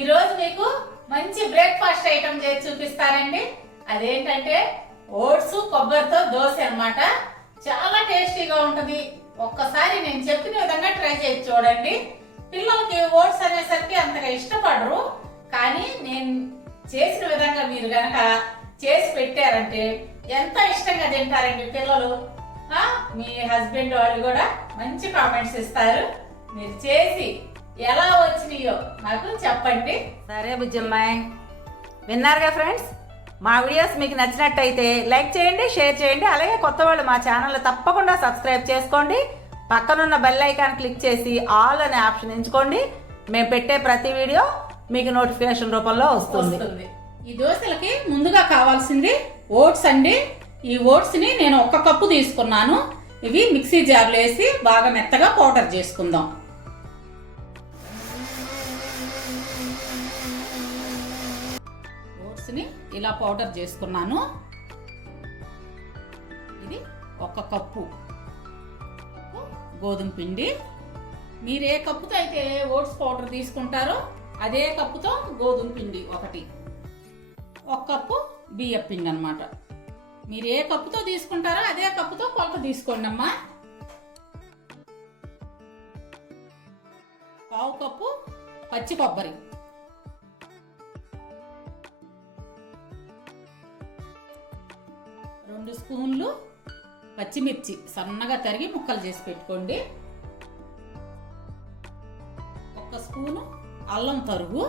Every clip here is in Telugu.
ఈ రోజు మీకు మంచి బ్రేక్ఫాస్ట్ ఐటమ్ చేసి చూపిస్తానండి. అదేంటంటే ఓట్స్ కొబ్బరితో దోశ అన్నమాట. చాలా టేస్టీగా ఉంటది. ఒక్కసారి నేను చెప్పిన విధంగా ట్రై చేసి చూడండి. పిల్లలకి ఓట్స్ అనేసరికి అంతగా ఇష్టపడరు, కానీ నేను చేసిన విధంగా మీరు గనక చేసి పెట్టారంటే ఎంత ఇష్టంగా తింటారండి పిల్లలు. మీ హస్బెండ్ వాళ్ళు కూడా మంచి కామెంట్స్ ఇస్తారు. మీరు చేసి ఎలా వచ్చినాయో నాకు చెప్పండి. సరే బుజ్జమ్మాయి, విన్నారుగా ఫ్రెండ్స్. మా వీడియోస్ మీకు నచ్చినట్టయితే లైక్ చేయండి, షేర్ చేయండి. అలాగే కొత్త వాళ్ళు మా ఛానల్ తప్పకుండా సబ్స్క్రైబ్ చేసుకోండి. పక్కనున్న బెల్ ఐకాన్ క్లిక్ చేసి ఆల్ అనే ఆప్షన్ ఎంచుకోండి. మేము పెట్టే ప్రతి వీడియో మీకు నోటిఫికేషన్ రూపంలో వస్తుంది. ఈ దోశలకి ముందుగా కావాల్సింది ఓట్స్ అండి. ఈ ఓట్స్ ని నేను 1 కప్పు తీసుకున్నాను. ఇవి మిక్సీ జార్లో వేసి బాగా మెత్తగా పౌడర్ చేసుకుందాం. ఓట్స్ ని ఇలా పౌడర్ చేసుకున్నాను. ఇది 1 కప్పు గోధుమ పిండి. మీరు ఏ కప్పుతో అయితే ఓట్స్ పౌడర్ తీసుకుంటారో అదే కప్పుతో గోధుమ పిండి 1 కప్పు బియ్యం పిండి అన్నమాట. మీరు ఏ కప్పుతో తీసుకుంటారో అదే కప్పుతో కొలత తీసుకోండి అమ్మా. 1/2 కప్పు పచ్చి కొబ్బరి, 2 స్పూన్లు పచ్చిమిర్చి సన్నగా తరిగి ముక్కలు చేసి పెట్టుకోండి. 1 స్పూను అల్లం తరుగు,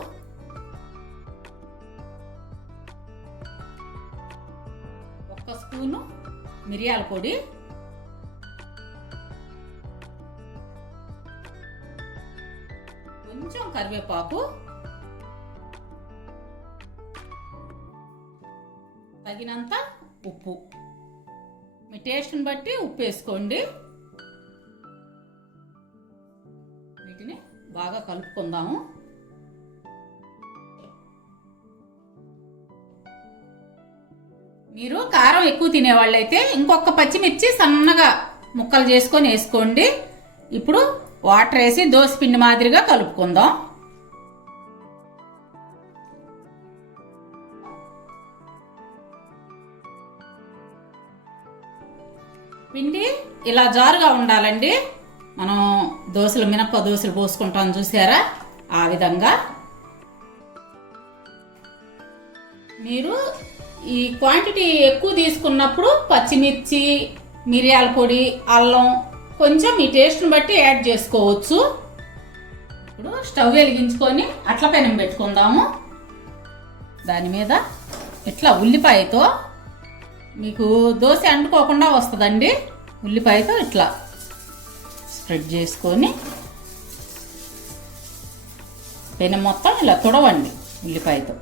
1 స్పూను మిరియాల పొడి, కొంచెం కరివేపాకు, తగినంత ఉప్పు. మీ టేస్ట్ని బట్టి ఉప్పు వేసుకోండి. వీటిని బాగా కలుపుకుందాము. మీరు కారం ఎక్కువ తినేవాళ్ళైతే ఇంకొక పచ్చిమిర్చి సన్నగా ముక్కలు చేసుకొని వేసుకోండి. ఇప్పుడు వాటర్ వేసి దోశ పిండి మాదిరిగా కలుపుకుందాం. పిండి ఇలా జారుగా ఉండాలండి. మనం దోశలు మినప దోశలు పోసుకుంటాం చూసారా, ఆ విధంగా. మీరు ఈ క్వాంటిటీ ఎక్కువ తీసుకున్నప్పుడు పచ్చిమిర్చి, మిరియాల పొడి, అల్లం కొంచెం మీ టేస్ట్ని బట్టి యాడ్ చేసుకోవచ్చు. ఇప్పుడు స్టవ్ వెలిగించుకొని అట్ల పెనం పెట్టుకుందాము. దాని మీద ఇట్లా ఉల్లిపాయతో మీకు దోశ అంటుకోకుండా వస్తుందండి. ఉల్లిపాయతో ఇట్లా స్ప్రెడ్ చేసుకొని పెనం మొత్తం ఇలా తుడవండి ఉల్లిపాయతో.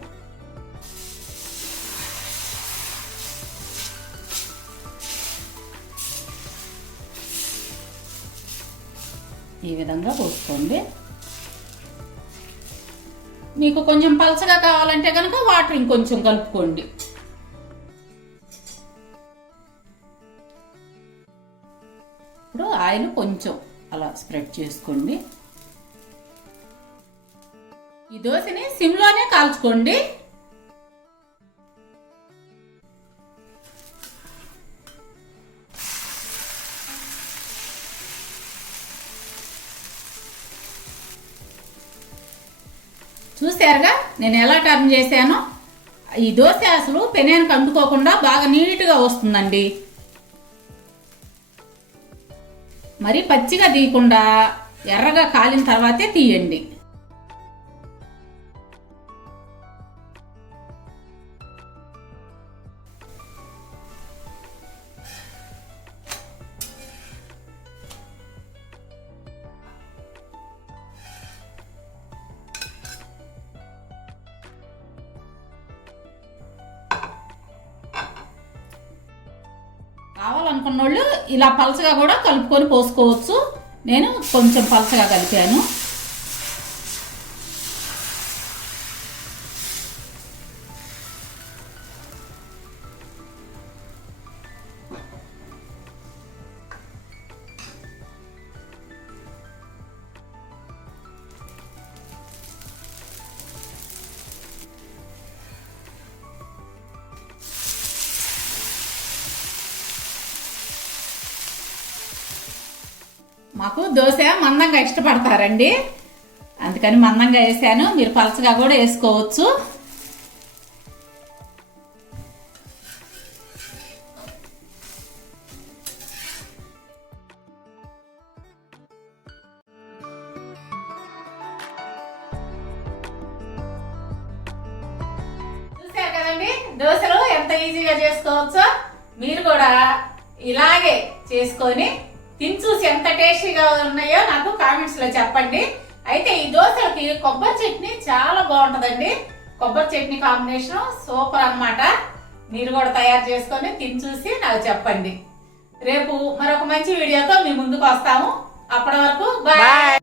ఈ విధంగా పోసుకోండి. మీకు కొంచెం పలచగా కావాలంటే కనుక వాటర్ ఇంకొంచెం కలుపుకోండి. ఇప్పుడు ఆయిల్ కొంచెం అలా స్ప్రెడ్ చేసుకోండి. ఈ దోశని సిమ్లోనే కాల్చుకోండి. చూసారుగా నేను ఎలా టర్న్ చేశానో. ఈ దోశ అసలు పెనానికి అంటుకోకుండా బాగా నీట్గా వస్తుందండి. మరి పచ్చిగా తీయకుండా ఎర్రగా కాలిన తర్వాతే తీయండి. కావాలనుకున్న వాళ్ళు ఇలా పలచగా కూడా కలుపుకొని పోసుకోవచ్చు. నేను కొంచెం పలచగా కలిపాను. మాకు దోశ మందంగా ఇష్టపడతారండి, అందుకని మందంగా వేసాను. మీరు పలచగా కూడా వేసుకోవచ్చు. చూసారు కదండి దోశలు ఎంత ఈజీగా చేసుకోవచ్చో. మీరు కూడా ఇలాగే చేసుకొని తిని చూసి ఎంత టేస్టీగా ఉన్నాయో నాకు కామెంట్స్ లో చెప్పండి. అయితే ఈ దోశలకి కొబ్బరి చట్నీ చాలా బాగుంటదండి. కొబ్బరి చట్నీ కాంబినేషన్ సూపర్ అన్నమాట. మీరు కూడా తయారు చేసుకొని తిని చూసి నాకు చెప్పండి. రేపు మరొక మంచి వీడియోతో మీ ముందుకు వస్తాము. అప్పటి వరకు బాయ్.